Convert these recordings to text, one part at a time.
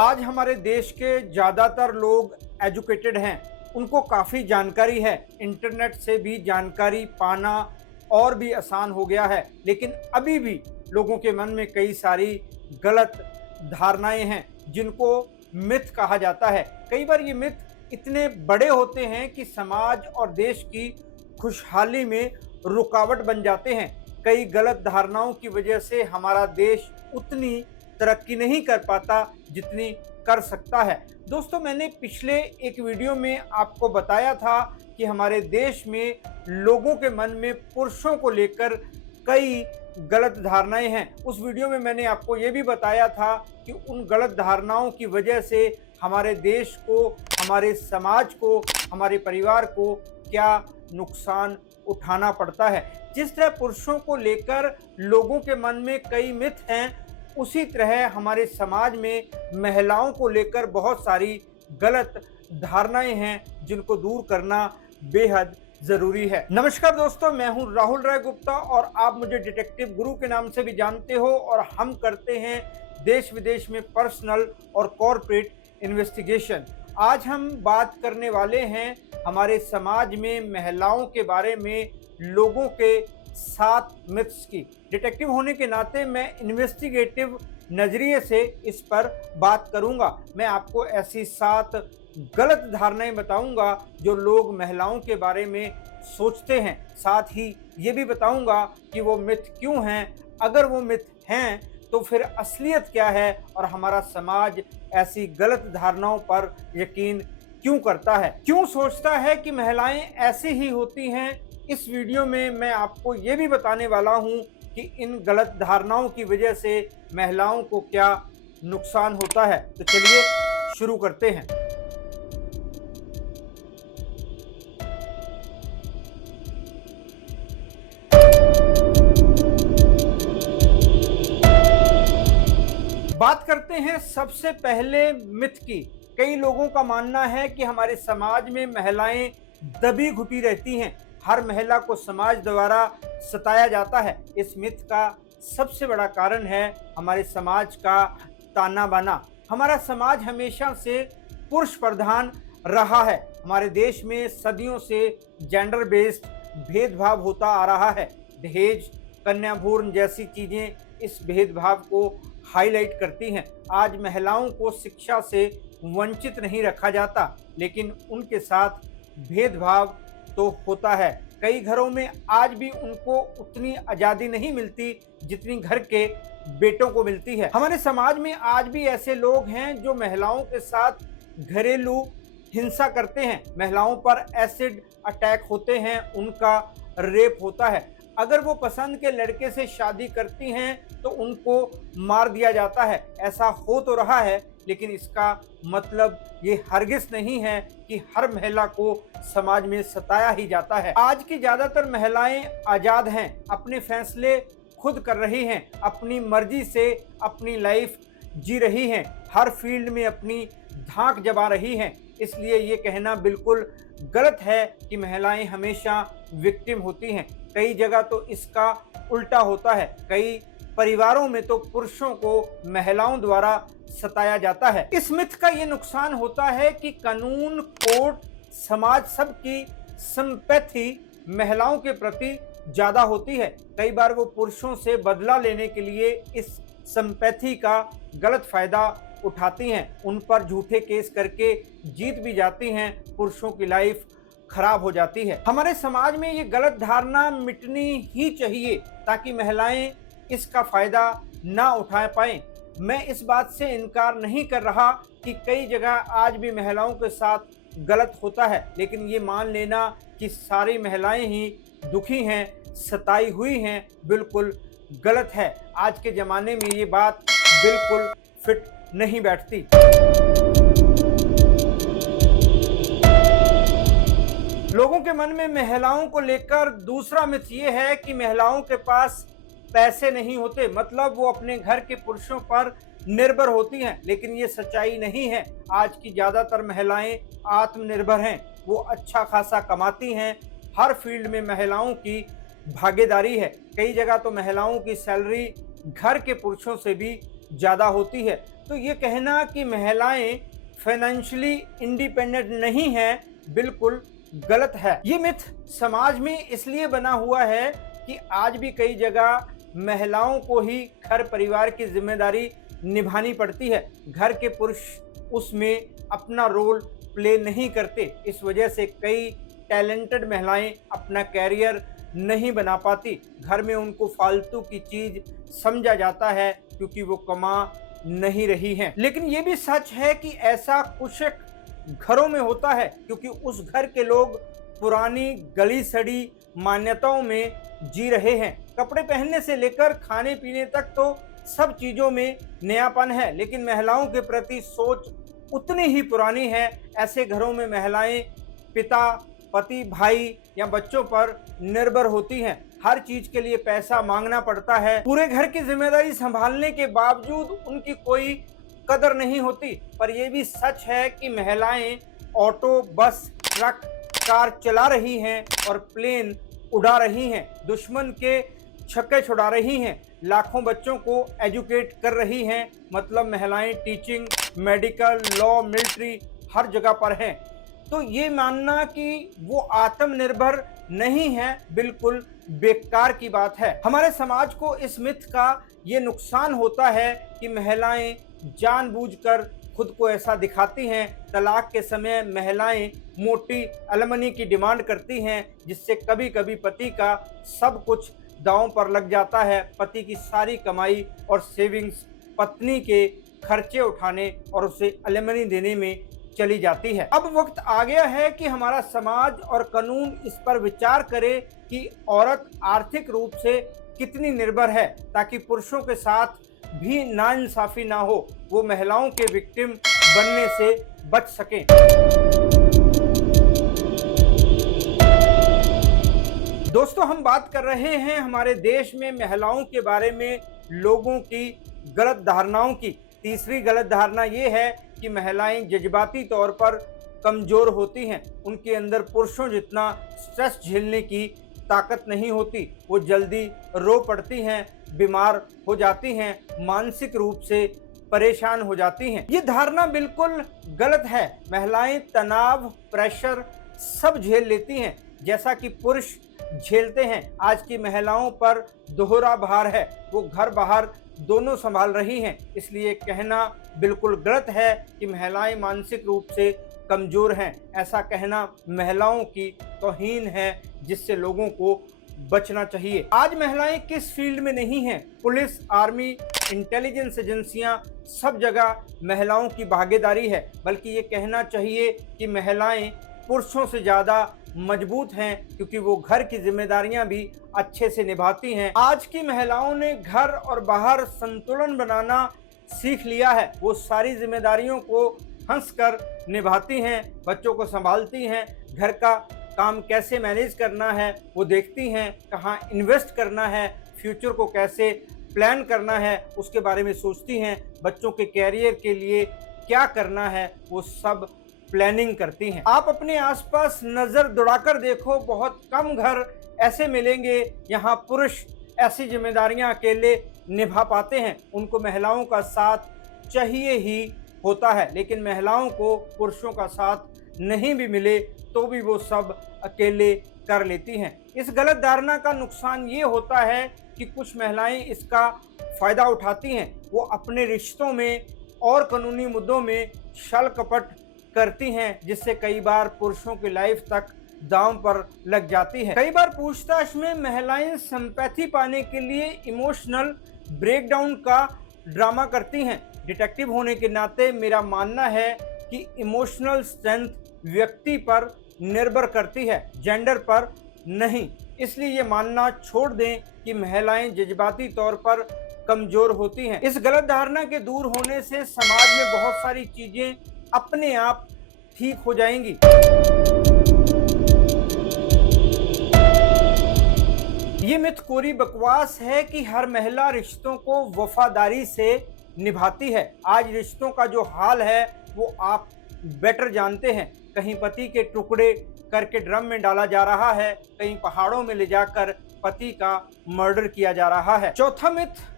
आज हमारे देश के ज़्यादातर लोग एजुकेटेड हैं, उनको काफ़ी जानकारी है। इंटरनेट से भी जानकारी पाना और भी आसान हो गया है, लेकिन अभी भी लोगों के मन में कई सारी गलत धारणाएं हैं जिनको मिथ कहा जाता है। कई बार ये मिथ इतने बड़े होते हैं कि समाज और देश की खुशहाली में रुकावट बन जाते हैं। कई गलत धारणाओं की वजह से हमारा देश उतनी तरक्की नहीं कर पाता जितनी कर सकता है। दोस्तों, मैंने पिछले एक वीडियो में आपको बताया था कि हमारे देश में लोगों के मन में पुरुषों को लेकर कई गलत धारणाएं हैं। उस वीडियो में मैंने आपको ये भी बताया था कि उन गलत धारणाओं की वजह से हमारे देश को, हमारे समाज को, हमारे परिवार को क्या नुकसान उठाना पड़ता है। जिस तरह पुरुषों को लेकर लोगों के मन में कई मिथ हैं, उसी तरह हमारे समाज में महिलाओं को लेकर बहुत सारी गलत धारणाएं हैं जिनको दूर करना बेहद जरूरी है। नमस्कार दोस्तों, मैं हूं राहुल राय गुप्ता और आप मुझे डिटेक्टिव गुरु के नाम से भी जानते हो और हम करते हैं देश विदेश में पर्सनल और कॉर्पोरेट इन्वेस्टिगेशन। आज हम बात करने वाले हैं हमारे समाज में महिलाओं के बारे में लोगों के 7 मिथ्स की। डिटेक्टिव होने के नाते मैं इन्वेस्टिगेटिव नजरिए से इस पर बात करूंगा। मैं आपको ऐसी 7 गलत धारणाएं बताऊंगा जो लोग महिलाओं के बारे में सोचते हैं। साथ ही ये भी बताऊंगा कि वो मिथ क्यों हैं, अगर वो मिथ हैं तो फिर असलियत क्या है और हमारा समाज ऐसी गलत धारणाओं पर यकीन क्यों करता है, क्यों सोचता है कि महिलाएं ऐसी ही होती हैं। इस वीडियो में मैं आपको ये भी बताने वाला हूं कि इन गलत धारणाओं की वजह से महिलाओं को क्या नुकसान होता है। तो चलिए शुरू करते हैं। बात करते हैं सबसे पहले मिथ की। कई लोगों का मानना है कि हमारे समाज में महिलाएं दबी घुटी रहती हैं, हर महिला को समाज द्वारा सताया जाता है। इस मिथ का सबसे बड़ा कारण है हमारे समाज का ताना बाना। हमारा समाज हमेशा से पुरुष प्रधान रहा है। हमारे देश में सदियों से जेंडर बेस्ड भेदभाव होता आ रहा है। दहेज, कन्या भ्रूण जैसी चीजें इस भेदभाव को हाईलाइट करती हैं। आज महिलाओं को शिक्षा से वंचित नहीं रखा जाता, लेकिन उनके साथ भेदभाव तो होता है। कई घरों में आज भी उनको उतनी आज़ादी नहीं मिलती जितनी घर के बेटों को मिलती है। हमारे समाज में आज भी ऐसे लोग हैं जो महिलाओं के साथ घरेलू हिंसा करते हैं। महिलाओं पर एसिड अटैक होते हैं, उनका रेप होता है। अगर वो पसंद के लड़के से शादी करती हैं तो उनको मार दिया जाता है। ऐसा हो तो रहा है, लेकिन इसका मतलब ये हरगिज नहीं है कि हर महिला को समाज में सताया ही जाता है। आज की ज़्यादातर महिलाएं आज़ाद हैं, अपने फैसले खुद कर रही हैं, अपनी मर्जी से अपनी लाइफ जी रही हैं, हर फील्ड में अपनी धाक जमा रही हैं। इसलिए ये कहना बिल्कुल गलत है कि महिलाएं हमेशा विक्टिम होती हैं। कई जगह तो इसका उल्टा होता है। कई परिवारों में तो पुरुषों को महिलाओं द्वारा सताया जाता है। इस मिथ का ये नुकसान होता है कि कानून, कोर्ट, समाज सबकी सिंपैथी महिलाओं के प्रति ज्यादा होती है। कई बार वो पुरुषों से बदला लेने के लिए इस सिंपैथी का गलत फायदा उठाती हैं, उन पर झूठे केस करके जीत भी जाती हैं, पुरुषों की लाइफ खराब हो जाती है। हमारे समाज में ये गलत धारणा मिटनी ही चाहिए ताकि महिलाएं इसका फायदा ना उठा पाएं। मैं इस बात से इनकार नहीं कर रहा कि कई जगह आज भी महिलाओं के साथ गलत होता है, लेकिन ये मान लेना कि सारी महिलाएं ही दुखी हैं, सताई हुई हैं, बिल्कुल गलत है। आज के ज़माने में ये बात बिल्कुल फिट नहीं बैठती। लोगों के मन में महिलाओं को लेकर दूसरा मिथ ये है कि महिलाओं के पास पैसे नहीं होते, मतलब वो अपने घर के पुरुषों पर निर्भर होती हैं, लेकिन ये सच्चाई नहीं है। आज की ज़्यादातर महिलाएं आत्मनिर्भर हैं, वो अच्छा खासा कमाती हैं, हर फील्ड में महिलाओं की भागीदारी है। कई जगह तो महिलाओं की सैलरी घर के पुरुषों से भी ज़्यादा होती है। तो ये कहना कि महिलाएं फाइनेंशियली इंडिपेंडेंट नहीं हैं, बिल्कुल गलत है। ये मिथ समाज में इसलिए बना हुआ है कि आज भी कई जगह महिलाओं को ही घर परिवार की जिम्मेदारी निभानी पड़ती है। घर के पुरुष उसमें अपना रोल प्ले नहीं करते। इस वजह से कई टैलेंटेड महिलाएं अपना कैरियर नहीं बना पाती। घर में उनको फालतू की चीज समझा जाता है क्योंकि वो कमा नहीं रही हैं। लेकिन ये भी सच है कि ऐसा कुछ घरों में होता है क्योंकि उस घर के लोग पुरानी गली सड़ी मान्यताओं में जी रहे हैं। कपड़े पहनने से लेकर खाने पीने तक तो सब चीजों में नयापन है, लेकिन महिलाओं के प्रति सोच उतनी ही पुरानी है। ऐसे घरों में महिलाएं पिता, पति, भाई या बच्चों पर निर्भर होती हैं। हर चीज के लिए पैसा मांगना पड़ता है। पूरे घर की जिम्मेदारी संभालने के बावजूद उनकी कोई कदर नहीं होती। पर यह भी सच है कि महिलाएं ऑटो, बस, ट्रक, कार चला रही हैं और प्लेन उड़ा रही हैं, दुश्मन के छक्के छुड़ा रही हैं, लाखों बच्चों को एजुकेट कर रही हैं। मतलब महिलाएं टीचिंग, मेडिकल, लॉ, मिलिट्री हर जगह पर हैं। तो ये मानना कि वो आत्मनिर्भर नहीं है, बिल्कुल बेकार की बात है। हमारे समाज को इस मिथ का ये नुकसान होता है कि महिलाएं जानबूझकर खुद को ऐसा दिखाती हैं। तलाक के समय महिलाएं मोटी एलिमनी की डिमांड करती हैं, जिससे कभी कभी पति का सब कुछ दांव पर लग जाता है। पति की सारी कमाई और सेविंग्स पत्नी के खर्चे उठाने और उसे एलिमनी देने में चली जाती है। अब वक्त आ गया है कि हमारा समाज और कानून इस पर विचार करे कि औरत आर्थिक रूप से कितनी निर्भर है, ताकि पुरुषों के साथ भी नाइंसाफी ना हो, वो महिलाओं के विक्टिम बनने से बच सकें। दोस्तों, हम बात कर रहे हैं हमारे देश में महिलाओं के बारे में लोगों की गलत धारणाओं की। तीसरी गलत धारणा ये है कि महिलाएं जज्बाती तौर पर कमजोर होती हैं। उनके अंदर पुरुषों जितना स्ट्रेस झेलने की ताकत नहीं होती। वो जल्दी रो पड़ती हैं, बीमार हो जाती हैं, मानसिक रूप से परेशान हो जाती हैं। ये धारणा बिल्कुल गलत है। महिलाएं तनाव, प्रेशर सब झेल लेती हैं, जैसा कि पुरुष झेलते हैं। आज की महिलाओं पर दोहरा भार है, वो घर बाहर दोनों संभाल रही हैं। इसलिए कहना बिल्कुल गलत है कि महिलाएं मानसिक रूप से कमजोर हैं। ऐसा कहना महिलाओं की तौहीन है, जिससे लोगों को बचना चाहिए। आज महिलाएं किस फील्ड में नहीं हैं? पुलिस, आर्मी, इंटेलिजेंस एजेंसियां, सब जगह महिलाओं की भागीदारी है। बल्कि ये कहना चाहिए कि महिलाएं पुरुषों से ज़्यादा मजबूत हैं, क्योंकि वो घर की जिम्मेदारियां भी अच्छे से निभाती हैं। आज की महिलाओं ने घर और बाहर संतुलन बनाना सीख लिया है। वो सारी जिम्मेदारियों को हंसकर निभाती हैं, बच्चों को संभालती हैं, घर का काम कैसे मैनेज करना है वो देखती हैं, कहाँ इन्वेस्ट करना है, फ्यूचर को कैसे प्लान करना है उसके बारे में सोचती हैं, बच्चों के कैरियर के लिए क्या करना है वो सब प्लानिंग करती हैं। आप अपने आसपास नज़र दौड़ाकर देखो, बहुत कम घर ऐसे मिलेंगे यहाँ पुरुष ऐसी जिम्मेदारियाँ अकेले निभा पाते हैं। उनको महिलाओं का साथ चाहिए ही होता है, लेकिन महिलाओं को पुरुषों का साथ नहीं भी मिले तो भी वो सब अकेले कर लेती हैं। इस गलत धारणा का नुकसान ये होता है कि कुछ महिलाएं इसका फ़ायदा उठाती हैं। वो अपने रिश्तों में और कानूनी मुद्दों में छल कपट करती हैं, जिससे कई बार पुरुषों की लाइफ तक दांव पर लग जाती है। कई बार पूछताछ में महिलाएं सिंपैथी पाने के लिए इमोशनल ब्रेकडाउन का ड्रामा करती हैं। डिटेक्टिव होने के नाते मेरा मानना है कि इमोशनल स्ट्रेंथ व्यक्ति पर निर्भर करती है, जेंडर पर नहीं। इसलिए ये मानना छोड़ दें कि महिलाएं जज्बाती तौर पर कमजोर होती हैं। इस गलत धारणा के दूर होने से समाज में बहुत सारी चीजें अपने आप ठीक हो जाएंगी। ये मिथ कोरी बकवास है कि हर महिला रिश्तों को वफादारी से निभाती है। आज रिश्तों का जो हाल है वो आप बेटर जानते हैं। कहीं पति के टुकड़े करके ड्रम में डाला जा रहा है, कहीं पहाड़ों में ले जाकर पति का मर्डर किया जा रहा है। चौथा मिथ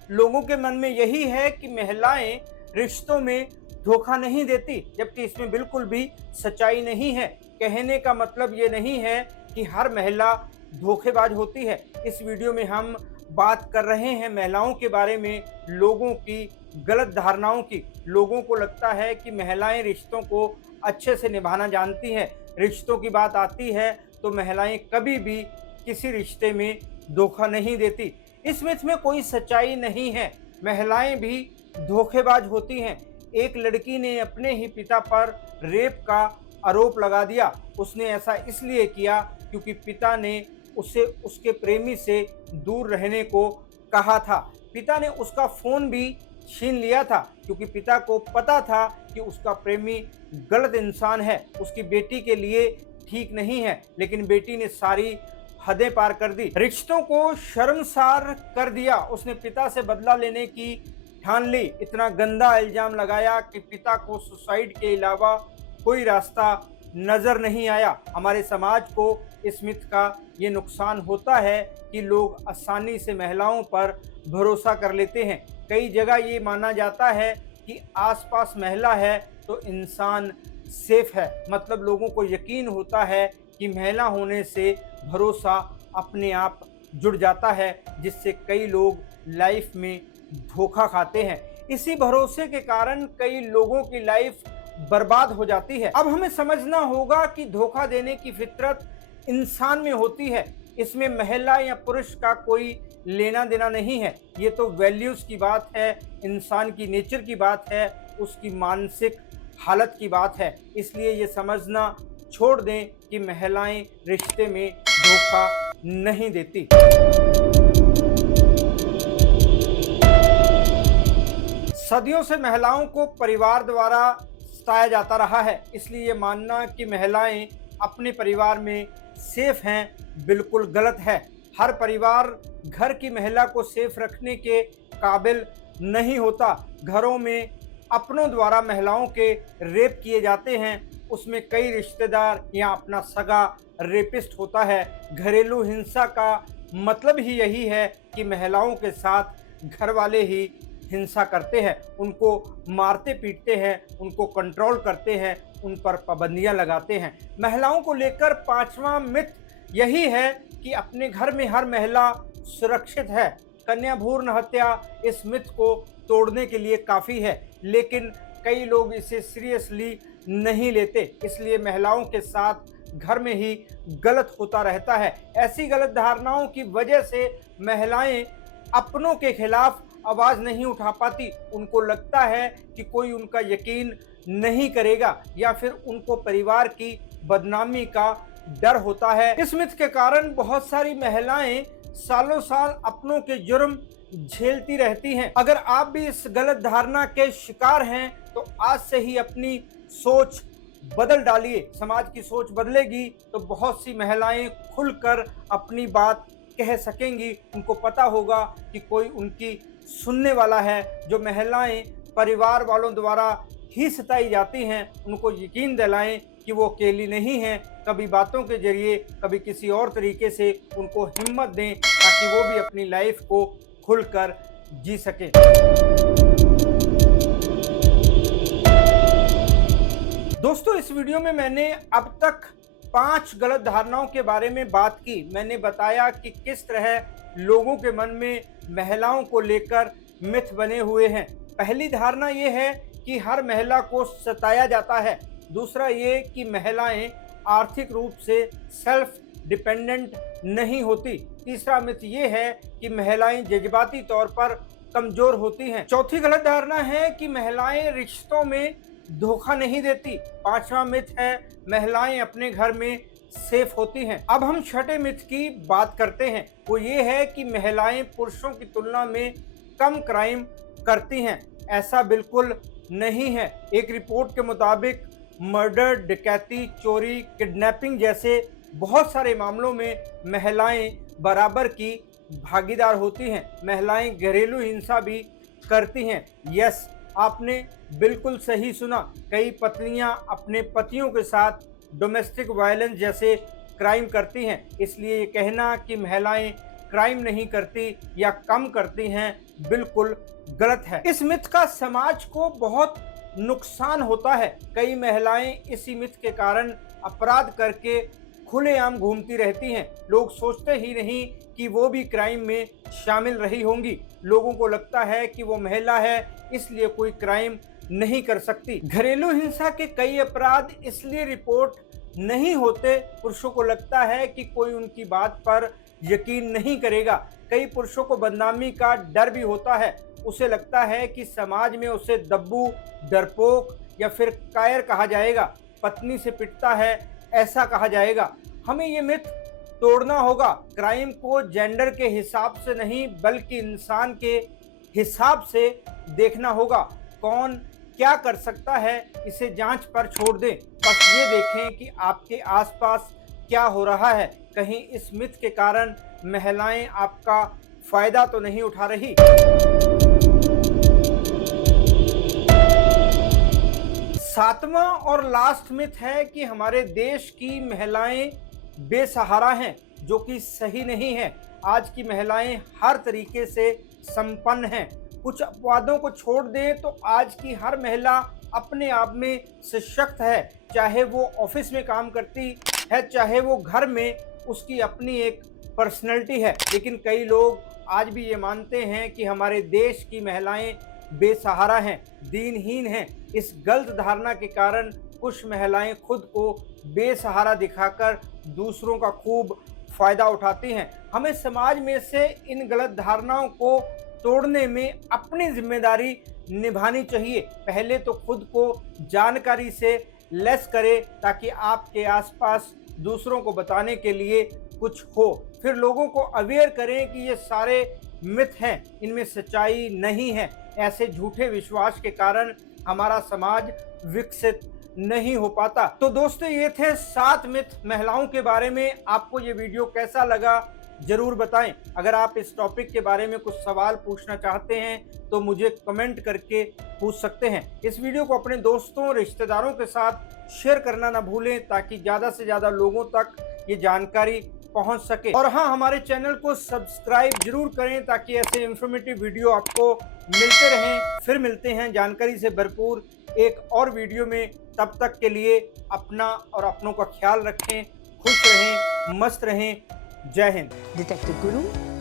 लोगों के मन में यही है कि महिलाएं रिश्तों में धोखा नहीं देती, जबकि इसमें बिल्कुल भी सच्चाई नहीं है। कहने का मतलब ये नहीं है कि हर महिला धोखेबाज होती है। इस वीडियो में हम बात कर रहे हैं महिलाओं के बारे में, लोगों की गलत धारणाओं की। लोगों को लगता है कि महिलाएं रिश्तों को अच्छे से निभाना जानती हैं। रिश्तों की बात आती है तो महिलाएं कभी भी किसी रिश्ते में धोखा नहीं देती। इस मिथ में कोई सच्चाई नहीं है। महिलाएं भी धोखेबाज होती हैं। एक लड़की ने अपने ही पिता पर रेप का आरोप लगा दिया। उसने ऐसा इसलिए किया क्योंकि पिता ने उसे उसके प्रेमी से दूर रहने को कहा था। पिता ने उसका फ़ोन भी छीन लिया था क्योंकि पिता को पता था कि उसका प्रेमी गलत इंसान है, उसकी बेटी के लिए ठीक नहीं है। लेकिन बेटी ने सारी हदें पार कर दी, रिश्तों को शर्मसार कर दिया। उसने पिता से बदला लेने की ठान ली। इतना गंदा इल्जाम लगाया कि पिता को सुसाइड के अलावा कोई रास्ता नजर नहीं आया। हमारे समाज को इस मिथ का ये नुकसान होता है कि लोग आसानी से महिलाओं पर भरोसा कर लेते हैं। कई जगह ये माना जाता है कि आसपास महिला है तो इंसान सेफ है, मतलब लोगों को यकीन होता है कि महिला होने से भरोसा अपने आप जुड़ जाता है, जिससे कई लोग लाइफ में धोखा खाते हैं। इसी भरोसे के कारण कई लोगों की लाइफ बर्बाद हो जाती है। अब हमें समझना होगा कि धोखा देने की फितरत इंसान में होती है। इसमें महिला या पुरुष का कोई लेना देना नहीं है। ये तो वैल्यूज़ की बात है, इंसान की नेचर की बात है, उसकी मानसिक हालत की बात है। इसलिए ये समझना छोड़ दें कि महिलाएं रिश्ते में धोखा नहीं देती। सदियों से महिलाओं को परिवार द्वारा सताया जाता रहा है, इसलिए ये मानना कि महिलाएं अपने परिवार में सेफ हैं बिल्कुल गलत है। हर परिवार घर की महिला को सेफ रखने के काबिल नहीं होता। घरों में अपनों द्वारा महिलाओं के रेप किए जाते हैं, उसमें कई रिश्तेदार या अपना सगा रेपिस्ट होता है। घरेलू हिंसा का मतलब ही यही है कि महिलाओं के साथ घर वाले ही हिंसा करते हैं, उनको मारते पीटते हैं, उनको कंट्रोल करते हैं, उन पर पाबंदियां लगाते हैं। महिलाओं को लेकर पांचवा मिथ यही है कि अपने घर में हर महिला सुरक्षित है। कन्या भ्रूण हत्या इस मिथ को तोड़ने के लिए काफ़ी है, लेकिन कई लोग इसे सीरियसली नहीं लेते, इसलिए महिलाओं के साथ घर में ही गलत होता रहता है। ऐसी गलत धारणाओं की वजह से महिलाएं अपनों के खिलाफ आवाज़ नहीं उठा पाती। उनको लगता है कि कोई उनका यकीन नहीं करेगा या फिर उनको परिवार की बदनामी का डर होता है। इस मिथ के कारण बहुत सारी महिलाएं सालों साल अपनों के जुर्म झेलती रहती हैं। अगर आप भी इस गलत धारणा के शिकार हैं तो आज से ही अपनी सोच बदल डालिए। समाज की सोच बदलेगी तो बहुत सी महिलाएं खुलकर अपनी बात कह सकेंगी। उनको पता होगा कि कोई उनकी सुनने वाला है। जो महिलाएं परिवार वालों द्वारा ही सताई जाती हैं, उनको यकीन दिलाएं कि वो अकेली नहीं हैं। कभी बातों के जरिए, कभी किसी और तरीके से उनको हिम्मत दें ताकि वो भी अपनी लाइफ को खुलकर जी सकें। दोस्तों, इस वीडियो में मैंने अब तक 5 गलत धारणाओं के बारे में बात की। मैंने बताया कि किस तरह लोगों के मन में महिलाओं को लेकर मिथ बने हुए हैं। पहली धारणा ये है कि हर महिला को सताया जाता है। दूसरा ये कि महिलाएं आर्थिक रूप से सेल्फ डिपेंडेंट नहीं होती। तीसरा मिथ ये है कि महिलाएं जज्बाती तौर पर कमजोर होती हैं। चौथी गलत धारणा है कि महिलाएं रिश्तों में धोखा नहीं देती। पांचवा मिथ है महिलाएं अपने घर में सेफ होती हैं। अब हम छठे मिथ की बात करते हैं। वो ये है कि महिलाएं पुरुषों की तुलना में कम क्राइम करती हैं। ऐसा बिल्कुल नहीं है। एक रिपोर्ट के मुताबिक मर्डर, डकैती, चोरी, किडनैपिंग जैसे बहुत सारे मामलों में महिलाएं बराबर की भागीदार होती हैं। महिलाएं घरेलू हिंसा भी करती हैं। यस, आपने बिल्कुल सही सुना। कई पत्नियां अपने पतियों के साथ डोमेस्टिक वायलेंस जैसे क्राइम करती हैं। इसलिए ये कहना कि महिलाएं क्राइम नहीं करती या कम करती हैं, बिल्कुल गलत है। इस मिथ का समाज को बहुत नुकसान होता है। कई महिलाएं इसी मिथ के कारण अपराध करके खुलेआम घूमती रहती हैं। लोग सोचते ही नहीं कि वो भी क्राइम में शामिल रही होंगी। लोगों को लगता है कि वो महिला है, इसलिए कोई क्राइम नहीं कर सकती। घरेलू हिंसा के कई अपराध इसलिए रिपोर्ट नहीं होते, पुरुषों को लगता है कि कोई उनकी बात पर यकीन नहीं करेगा। कई पुरुषों को बदनामी का डर भी होता है। उसे लगता है कि समाज में उसे दब्बू, डरपोक या फिर कायर कहा जाएगा। पत्नी से पिटता है, ऐसा कहा जाएगा। हमें ये मिथ तोड़ना होगा। क्राइम को जेंडर के हिसाब से नहीं, बल्कि इंसान के हिसाब से देखना होगा। कौन क्या कर सकता है, इसे जांच पर छोड़ दें। बस ये देखें कि आपके आसपास क्या हो रहा है। कहीं इस मिथ के कारण महिलाएं आपका फायदा तो नहीं उठा रही। सातवां और लास्ट मिथ है कि हमारे देश की महिलाएं बेसहारा हैं, जो कि सही नहीं है। आज की महिलाएं हर तरीके से संपन्न हैं। कुछ अपवादों को छोड़ दें तो आज की हर महिला अपने आप में सशक्त है। चाहे वो ऑफिस में काम करती है, चाहे वो घर में उसकी अपनी एक पर्सनैलिटी है। लेकिन कई लोग आज भी ये मानते हैं कि हमारे देश की महिलाएं बेसहारा हैं, दीनहीन हैं। इस गलत धारणा के कारण कुछ महिलाएं खुद को बेसहारा दिखाकर दूसरों का खूब फायदा उठाती हैं। हमें समाज में से इन गलत धारणाओं को तोड़ने में अपनी जिम्मेदारी निभानी चाहिए। पहले तो खुद को जानकारी से लेस करें, ताकि आपके आसपास दूसरों को बताने के लिए कुछ हो। फिर लोगों को अवेयर करें कि ये सारे मिथ हैं, इनमें सच्चाई नहीं है। ऐसे झूठे विश्वास के कारण हमारा समाज विकसित नहीं हो पाता। तो दोस्तों, ये थे 7 मिथ महिलाओं के बारे में। आपको ये वीडियो कैसा लगा जरूर बताएं। अगर आप इस टॉपिक के बारे में कुछ सवाल पूछना चाहते हैं तो मुझे कमेंट करके पूछ सकते हैं। इस वीडियो को अपने दोस्तों, रिश्तेदारों के साथ शेयर करना ना भूलें, ताकि ज़्यादा से ज़्यादा लोगों तक ये जानकारी पहुंच सके। और हाँ, हमारे चैनल को सब्सक्राइब जरूर करें, ताकि ऐसे इंफॉर्मेटिव वीडियो आपको मिलते रहें। फिर मिलते हैं जानकारी से भरपूर एक और वीडियो में। तब तक के लिए अपना और अपनों का ख्याल रखें, खुश रहें, मस्त रहें। जय हिंद। डिटेक्टिव गुरु